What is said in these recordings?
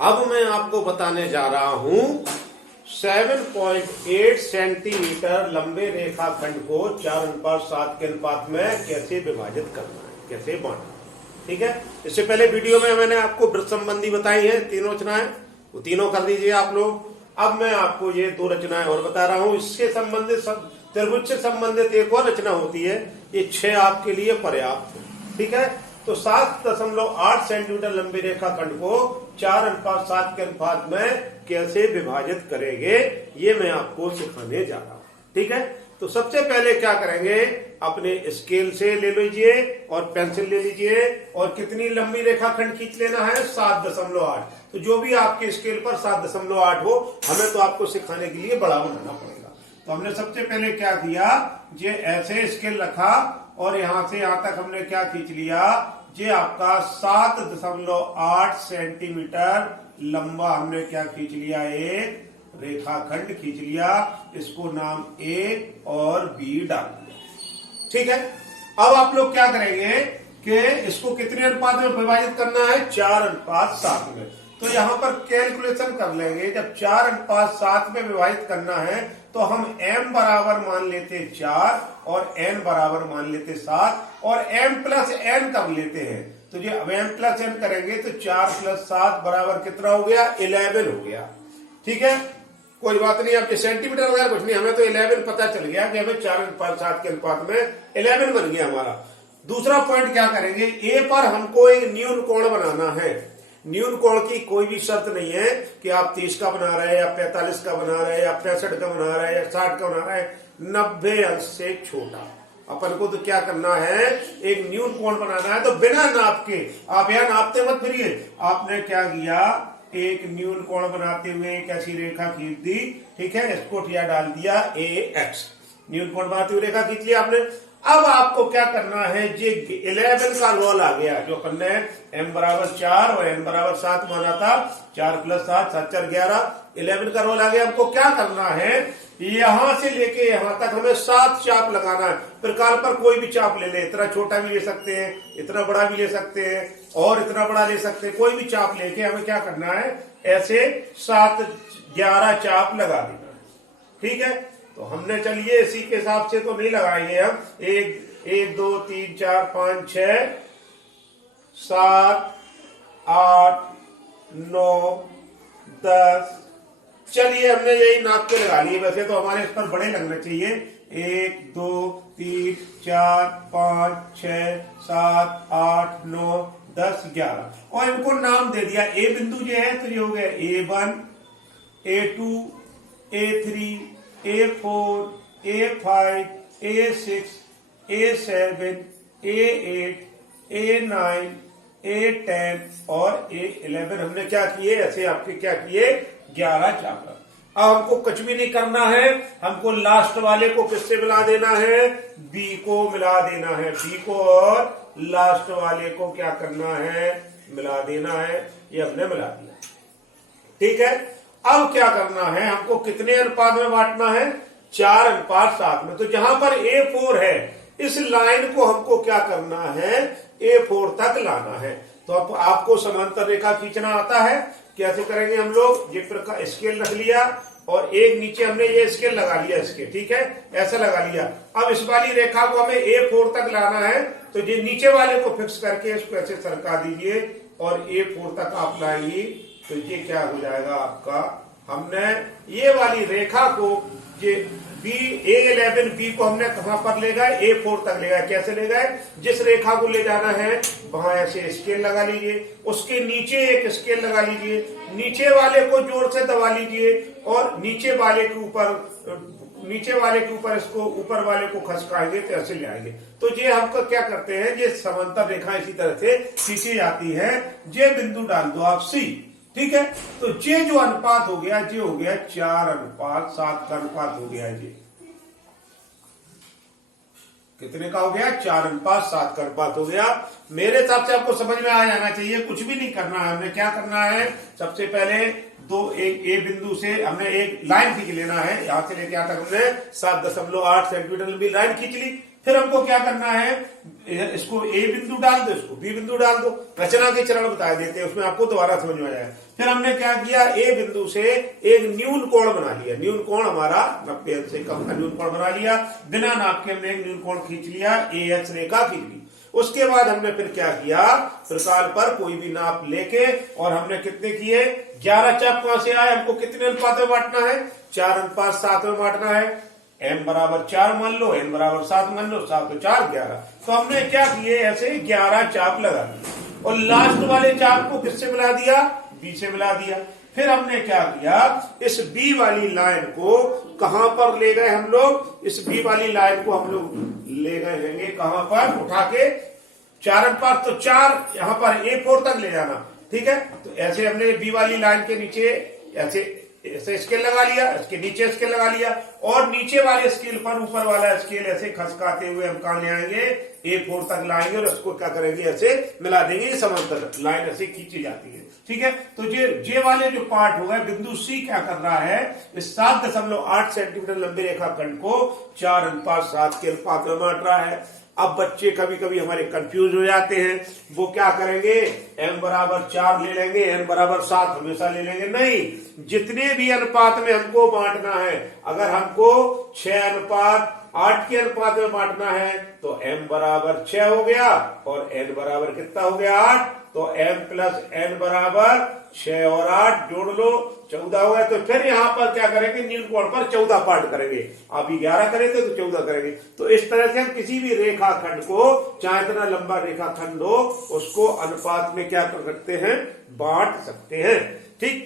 अब मैं आपको बताने जा रहा हूं 7.8 सेंटीमीटर लंबे रेखाखंड को 4:7 के अनुपात में कैसे विभाजित करना है, कैसे बांटना है। ठीक है, इससे पहले वीडियो में मैंने आपको वृत्त संबंधी बताई है, 3 रचनाएं, वो तीनों कर दीजिए आप लोग। अब मैं आपको ये 2 रचनाएं और बता रहा हूं। इससे संबंधित त्रिभुज से संबंधित एक और रचना होती है, ये 6 आपके लिए पर्याप्त है। ठीक है, तो 7.8 सेंटीमीटर लंबी रेखाखंड को 4:7 के अनुपात में कैसे विभाजित करेंगे, ये मैं आपको सिखाने जा रहा हूं। ठीक है, तो सबसे पहले क्या करेंगे, अपने स्केल से ले लीजिए और पेंसिल ले लीजिए और कितनी लंबी रेखाखंड खींच लेना है, 7.8। तो जो भी आपके स्केल पर 7.8 हो, हमें तो आपको सिखाने के लिए बड़ा बनाना पड़ेगा। तो हमने सबसे पहले क्या किया, ये ऐसे स्केल रखा और यहां से यहां तक हमने क्या खींच लिया, ये आपका 7.8 सेंटीमीटर लंबा हमने क्या खींच लिया, एक रेखाखंड खींच लिया। इसको नाम ए और बी डाल दिया। ठीक है, अब आप लोग क्या करेंगे कि इसको कितने अनुपात में विभाजित करना है, 4:7 में। तो यहां पर कैलकुलेशन कर लेंगे, जब 4:7 में विभाजित करना है तो हम m बराबर मान लेते 4 और n बराबर मान लेते 7 और m प्लस n कर लेते हैं। तो ये अब m प्लस n करेंगे तो 4 + 7 बराबर कितना हो गया, 11 हो गया। ठीक है, कोई बात नहीं, आपके सेंटीमीटर वगैरह कुछ नहीं, हमें तो 11 पता चल गया कि हमें 4:7 के अनुपात में 11 बन गया हमारा। दूसरा पॉइंट क्या करेंगे, ए पर हमको एक न्यून कोण बनाना है। न्यून कोण की कोई भी शर्त नहीं है कि आप 30 का बना रहे हैं या 45 का बना रहे हैं या 65 का बना रहे हैं या 60 का बना रहे हैं, 90 अंश से छोटा। अपन को तो क्या करना है, एक न्यून कोण बनाना है। तो बिना नाप के, आप यहां नापते मत फिरिए, आपने क्या किया, एक न्यून कोण बनाते हुए एक ऐसी रेखा खींच दी। ठीक है, इसको ठिया डाल दिया AX, न्यून कोण बनाते हुए रेखा खींच लिया आपने। अब आपको क्या करना है, ये 11 का रोल आ गया, जो अपन ने m बराबर 4 और n बराबर 7 माना था, 4 + 7 7 4 11, 11 का रोल आ गया। हमको क्या करना है, यहां से लेके यहां तक हमें 7 चाप लगाना है। प्रकार पर कोई भी चाप ले ले, इतना छोटा भी ले सकते हैं, इतना बड़ा भी ले सकते हैं और इतना बड़ा ले सकते हैं। कोई भी चाप लेके हमें क्या करना है, ऐसे 7 11 चाप लगा देना है। ठीक है, तो हमने चलिए इसी के हिसाब से तो नहीं लगाएंगे हम, 1 2 3 4 5 6 7 8 9 10। चलिए हमने यही नाप के लगा लिए, वैसे तो हमारे इस पर बड़े लगने चाहिए। 1 2 3 4 5 6 7 8 9 10 11 और इनको नाम दे दिया। ए बिंदु जो है तो ये हो गया A1 A2 A3 A4 A5 A6 A7 A8 A9 A10 और A11 हमने क्या किए, ऐसे आपके क्या किए, 11 चाप। अब हमको कुछ भी नहीं करना है, हमको लास्ट वाले को किससे मिला देना है, बी को मिला देना है। बी को और लास्ट वाले को क्या करना है, मिला देना है। ये हमने मिला दिया। ठीक है, अब क्या करना है, हमको कितने अनुपात में बांटना है, 4:7 में। तो जहां पर A4 है, इस लाइन को हमको क्या करना है, A4 तक लाना है। तो अब आपको समांतर रेखा खींचना आता है, कैसे करेंगे हम लोग, ये प्रकार स्केल रख लिया और एक नीचे हमने ये स्केल लगा लिया इसके। ठीक है, ऐसा लगा लिया। अब इस वाली रेखा को हमें A4 तक लाना है, तो ये नीचे वाले को फिक्स करके इसको ऐसे सरका दीजिए और A4 तक आप लाएंगे तो ये क्या हो जाएगा आपका, हमने ये वाली रेखा को, ये A11 B को हमने कहां पर ले गए, A4 तक ले गए। कैसे ले गए, जिस रेखा को ले जाना है वहां ऐसे स्केल लगा लीजिए, उसके नीचे एक स्केल लगा लीजिए, नीचे वाले को जोर से दबा लीजिए और नीचे वाले के ऊपर इसको ऊपर वाले को खसकाएंगे तो ऐसे ले आएंगे। तो ये हमको क्या करते हैं, ये समांतर रेखा इसी तरह से खींची जाती है। ये बिंदु डाल दो आप C। ठीक है, तो ये जो अनुपात हो गया, ये हो गया 4:7 का अनुपात हो गया। ये कितने का हो गया, 4:7 का अनुपात हो गया। मेरे हिसाब से आपको समझ में आ जाना चाहिए, कुछ भी नहीं करना है। हमने क्या करना है, सबसे पहले एक ए बिंदु से हमने एक लाइन खींच लेना है, यहां से लेके यहां तक हमने 7.8 सेंटीमीटर लंबी लाइन खींच ली। फिर हमको क्या करना है, इसको ए बिंदु डाल दो, इसको बी बिंदु डाल दो। रचना के चरण बता देते हैं, उसमें आपको दोबारा समझ में आ जाएगा। फिर हमने क्या किया, ए बिंदु से एक न्यून कोण बना लिया। न्यून कोण हमारा 90 अंश से कम का न्यून कोण बना लिया। बिना नाप के हमने एक न्यून कोण खींच लिया, AH रेखा खींच ली। उसके बाद हमने फिर क्या किया, प्रकाल पर कोई भी नाप लेके, और हमने कितने किए, 11 चाप कहां से आए, हमको कितने अनुपात में बांटना है, 4:7 में बांटना है। m बराबर 4 मान लो, n बराबर 7 मान लो, 7 तो 4 11। तो हमने क्या किए, ऐसे 11 चाप लगा दिए और लास्ट वाले चाप को किससे मिला दिया, B से मिला दिया। फिर हमने क्या किया, इस B वाली लाइन को कहां पर ले गए हम लोग, इस B वाली लाइन को हम लोग ले गए हैंगे कहां पर, उठा के 4:5 तो 4 यहां पर A4 तक ले जाना। ठीक है, तो ऐसे हमने B वाली लाइन के नीचे ऐसे स्केल लगा लिया, इसके नीचे स्केल लगा लिया, और नीचे वाले स्केल पर ऊपर वाला स्केल ऐसे खसकाते हुए हम कहां ले आएंगे, A4 तक लाएंगे और उसको क्या करेंगे, ऐसे मिला देंगे। समांतर लाइन ऐसे खींची जाती है। ठीक है, तो जे वाले जो पार्ट हो गए, बिंदु C क्या कर रहा है, इस 7.8 सेंटीमीटर लंबी रेखाखंड को 4:7 के अनुपात में बांट रहा है। अब बच्चे कभी कभी हमारे कंफ्यूज हो जाते हैं, वो क्या करेंगे, m बराबर 4 ले लेंगे, n बराबर 7 हमेशा ले लेंगे। नहीं, जितने भी अनुपात में हमको बांटना है, अगर हमको 6:8 के अनुपात में बांटना है तो m बराबर 6 हो गया और n बराबर कितना हो गया, 8। तो m प्लस n बराबर 6 और 8 जोड़ लो, 14 हो गया। तो फिर यहां पर क्या करेंगे, न्यून कोण पर 14 पार्ट करेंगे। अभी 11 करेंगे तो 14 करेंगे। तो इस तरह से हम किसी भी रेखाखंड को, चाहे इतना लंबा रेखाखंड हो, उसको अनुपात में क्या कर सकते हैं, बांट सकते हैं। ठीक,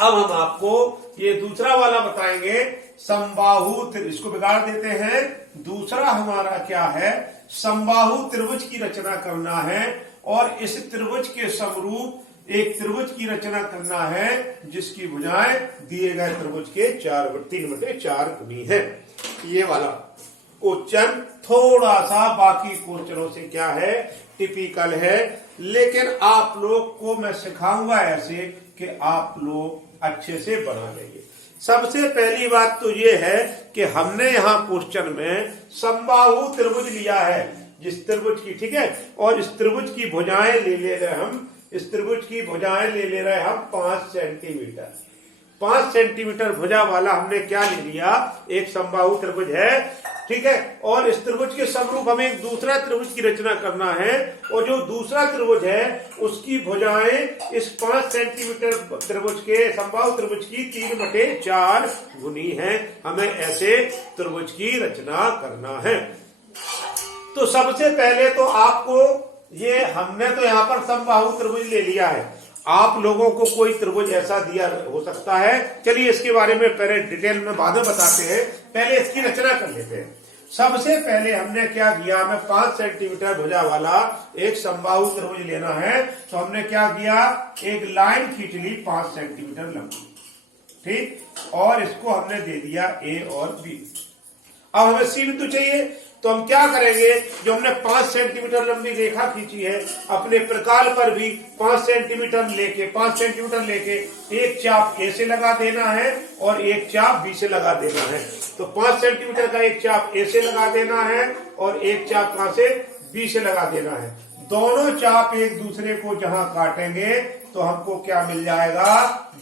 अब हम आपको ये दूसरा वाला बताएंगे, समबाहु, इसको बिगाड़ देते हैं। दूसरा हमारा क्या है, समबाहु त्रिभुज की रचना करना है और इस त्रिभुज के समरूप एक त्रिभुज की रचना करना है जिसकी भुजाएं दिए गए त्रिभुज के 3/4 गुनी है। ये वाला क्वेश्चन थोड़ा सा बाकी क्वेश्चनों से क्या है, टिपिकल है, लेकिन आप लोग को मैं सिखाऊंगा ऐसे कि आप लोग अच्छे से बना लेंगे। सबसे पहली बात तो ये है कि हमने यहाँ क्वेश्चन में समबाहु त्रिभुज लिया है, जिस त्रिभुज की, ठीक है, और इस त्रिभुज की भुजाएं ले रहे हम, इस त्रिभुज की भुजाएं ले रहे हम 5 सेंटीमीटर। 5 सेंटीमीटर भुजा वाला हमने क्या ले लिया, एक समबाहु त्रिभुज है। ठीक है, और इस त्रिभुज के समरूप हमें एक दूसरा त्रिभुज की रचना करना है, और जो दूसरा त्रिभुज है उसकी भुजाएं इस 5 सेंटीमीटर त्रिभुज के, समबाहु त्रिभुज की 3/4 गुनी है। हमें ऐसे त्रिभुज की रचना करना है। तो सबसे पहले तो आपको ये, हमने तो यहां पर समबाहु त्रिभुज ले लिया है, आप लोगों को कोई त्रिभुज ऐसा दिया हो सकता है। चलिए इसके बारे में पहले डिटेल में बाद में बताते हैं, पहले इसकी रचना कर लेते हैं। सबसे पहले हमने क्या किया, हमें 5 सेंटीमीटर भुजा वाला एक समबाहु त्रिभुज लेना है। तो हमने क्या किया, एक लाइन खींच ली 5 सेंटीमीटर लंबी, ठीक, और इसको हमने दे दिया A और B। अब हमें C बिंदु चाहिए, तो हम क्या करेंगे, जो हमने 5 सेंटीमीटर लंबी रेखा खींची है, अपने प्रकाल पर भी 5 सेंटीमीटर लेके एक चाप A से लगा देना है और एक चाप B से लगा देना है। तो 5 सेंटीमीटर का एक चाप A से लगा देना है और एक चाप कहां से, B से लगा देना है। दोनों चाप एक दूसरे को जहां काटेंगे तो हमको क्या मिल जाएगा,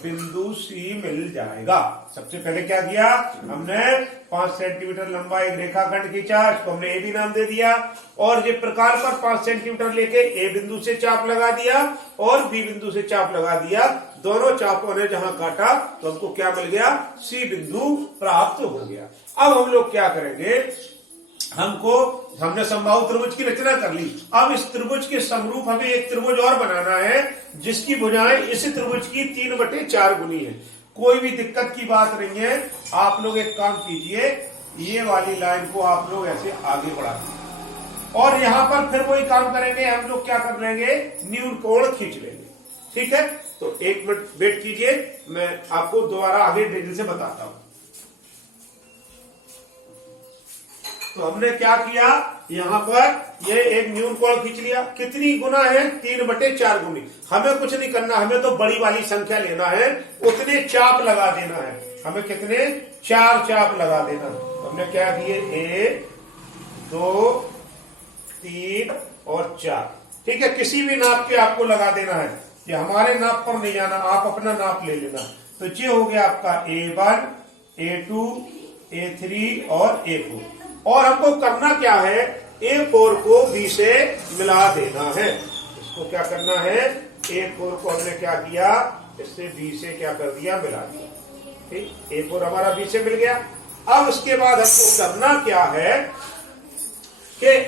बिंदु C मिल जाएगा। सबसे पहले क्या किया, हमने 5 सेंटीमीटर लंबा एक रेखाखंड खींचा, इसको हमने A भी नाम दे दिया, और ये प्रकार पर 5 सेंटीमीटर लेके A बिंदु से चाप लगा दिया और B बिंदु से चाप लगा दिया। दोनों चापों ने जहां काटा तो हमको क्या मिल गया, C बिंदु प्राप्त हो गया। अब हम लोग क्या करेंगे, हमने समबाहु त्रिभुज की रचना कर ली। अब इस त्रिभुज के समरूप हमें एक त्रिभुज और बनाना है जिसकी भुजाएं इस त्रिभुज की 3/4 गुनी है। कोई भी दिक्कत की बात नहीं है। आप लोग एक काम कीजिए, ये वाली लाइन को आप लोग ऐसे आगे बढ़ा दीजिए और यहां पर फिर वही काम करेंगे, हम लोग क्या कर लेंगे, न्यून कोण खींच लेंगे। ठीक है, तो 1 मिनट वेट कीजिए, मैं आपको दोबारा आगे डिटेल से बताता हूं। तो हमने क्या किया, यहां पर ये एक न्यून कोण खींच लिया, कितनी गुना है, 3/4 गुनी। हमें कुछ नहीं करना, हमें तो बड़ी वाली संख्या लेना है, उतने चाप लगा देना है। हमें कितने, 4 चाप लगा देना है। हमने क्या किए, 1 2 3 और 4। ठीक है, किसी भी नाप के आपको लगा देना है। ये हमारे नाप पर नहीं जाना, आप अपना नाप ले लेना। तो ये हो गया आपका A1, A2, A3 और A4। और हमको करना क्या है, A4 को B से मिला देना है। इसको क्या करना है, A4 को हमने क्या किया, इससे B से क्या कर दिया, मिला दिया। ठीक, A4 हमारा B से मिल गया। अब उसके बाद हमको करना क्या है कि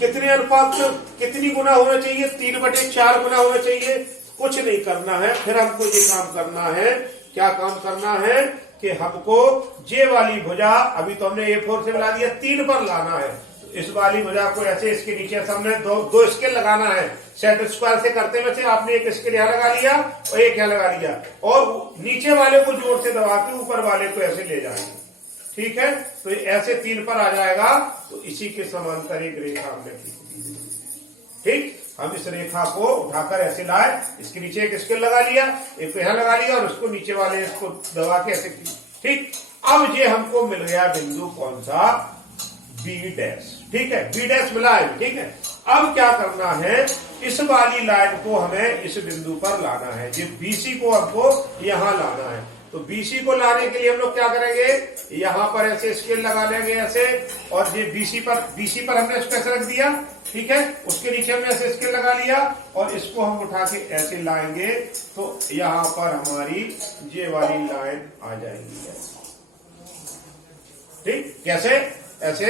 कितने अनुपात में कितनी गुना होना चाहिए, 3/4 गुना होना चाहिए। कुछ नहीं करना है, फिर हमको ये काम करना है। क्या काम करना है कि हमको जे वाली भुजा, अभी तो हमने A4 से मिला दिया, 3 पर लाना है। तो इस वाली भुजा को ऐसे इसके नीचे हमने दो स्केल लगाना है। सेट स्क्वायर से करते में से आपने एक स्केल यहाँ लगा लिया और एक यहाँ लगा लिया, और नीचे वाले को जोर से दबा के ऊपर वाले को ऐसे ले जाएंगे। ठीक है, तो ऐसे 3 पर आ जाएगा। तो इसी के समांतर एक रेखा हमने खींच दी। ठीक, हम इस रेखा को उठाकर ऐसे लाए, इसके नीचे एक स्केल लगा लिया, एक यहाँ लगा लिया, और उसको नीचे वाले इसको दबा के ऐसे। ठीक, अब ये हमको मिल गया बिंदु कौन सा, B'। ठीक है, B' मिला है। ठीक है, अब क्या करना है, इस वाली लाइन को हमें इस बिंदु पर लाना है। ये BC को हमको यहां लाना है। तो BC को लाने के लिए हम लोग क्या करेंगे, यहां पर ऐसे स्केल लगा लेंगे ऐसे, और ये BC पर हमने इसको ऐसे रख दिया। ठीक है, उसके नीचे हमने ऐसे स्केल लगा लिया, और इसको हम उठा के ऐसे लाएंगे, तो यहां पर हमारी ये वाली लाइन आ जाएगी। ठीक, कैसे, ऐसे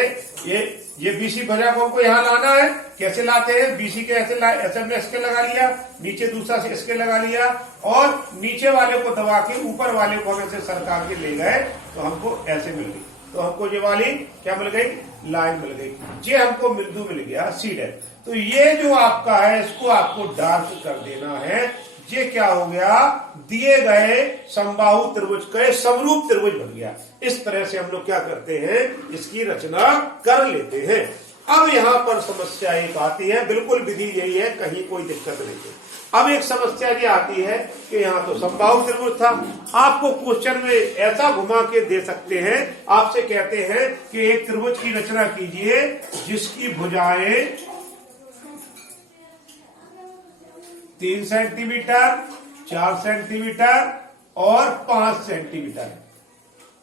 ये BC भुजा को हमको यहाँ लाना है। कैसे लाते हैं, BC के ऐसे हमने स्केल लगा लिया, नीचे दूसरा स्केल लगा लिया, और नीचे वाले को दबा के ऊपर वाले को हम ऐसे सरका के ले गए, तो हमको ऐसे मिल गई। तो हमको ये वाली क्या मिल गई, लाइन मिल गई। ये हमको बिंदु मिल गया C'। तो ये जो आपका है, इसको आपको डार्क कर देना है। ये क्या हो गया, दिए गए समबाहु त्रिभुज का समरूप त्रिभुज बन गया। इस तरह से हम लोग क्या करते हैं, इसकी रचना कर लेते हैं। अब यहां पर समस्या एक आती है, बिल्कुल विधि यही है, कहीं कोई दिक्कत नहीं है। अब एक समस्या ये आती है कि यहाँ तो समबाहु त्रिभुज था, आपको क्वेश्चन में ऐसा घुमा के दे सकते हैं, आपसे कहते हैं कि एक त्रिभुज की रचना कीजिए जिसकी भुजाएं 3 सेंटीमीटर, 4 सेंटीमीटर और 5 सेंटीमीटर है।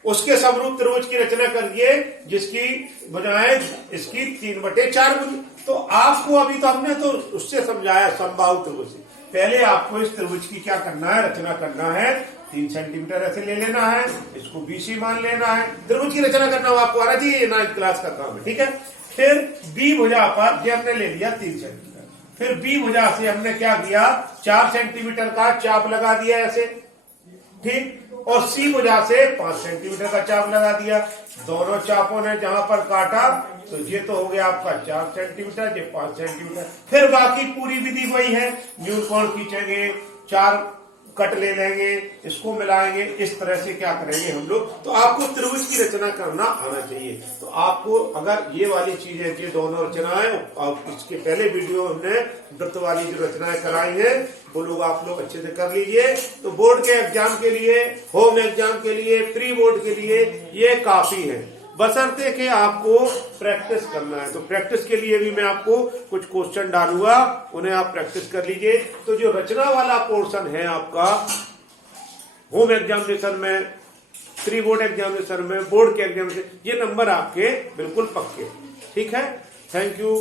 उसके समरूप त्रिभुज की रचना करिए जिसकी भुजाएं इसकी 3/4 गुनी। तो आपको अभी तो हमने तो उससे समझाया समबाहु त्रिभुज से। पहले आपको इस त्रिभुज की क्या करना है, रचना करना है। 3 सेंटीमीटर ऐसे ले लेना है, इसको BC मान लेना है, त्रिभुज की रचना करना हो आपको आना चाहिए, 9th क्लास का काम है। ठीक है, फिर B भुजा पर ये हमने ले लिया 3 सेंटीमीटर, फिर B भुजा से हमने क्या किया, 4 सेंटीमीटर का चाप लगा दिया ऐसे। ठीक, और C भुजा से 5 सेंटीमीटर का चाप लगा दिया। दोनों चापों ने जहां पर काटा, तो ये तो हो गया आपका 4 सेंटीमीटर, ये 5 सेंटीमीटर। फिर बाकी पूरी विधि वही है, न्यून कोण खींचेंगे, 4 कट ले लेंगे, इसको मिलाएंगे, इस तरह से क्या करेंगे हम लोग। तो आपको त्रिभुज की रचना करना आना चाहिए। तो आपको अगर ये वाली चीजें, ये दोनों रचनाएं, और इसके पहले वीडियो हमने वृत्त वाली जो रचनाएं कराई हैं, वो लोग आप लोग अच्छे से कर लीजिए। तो बोर्ड के एग्जाम के लिए, होम एग्जाम के लिए, प्री बोर्ड के लिए ये काफी है, बशर्ते कि आपको प्रैक्टिस करना है। तो प्रैक्टिस के लिए भी मैं आपको कुछ क्वेश्चन डालूंगा, उन्हें आप प्रैक्टिस कर लीजिए। तो जो रचना वाला पोर्शन है आपका होम एग्जामिनेशन में, प्री बोर्ड एग्जामिनेशन में, बोर्ड के एग्जामिनेशन, ये नंबर आपके बिल्कुल पक्के। ठीक है, थैंक यू।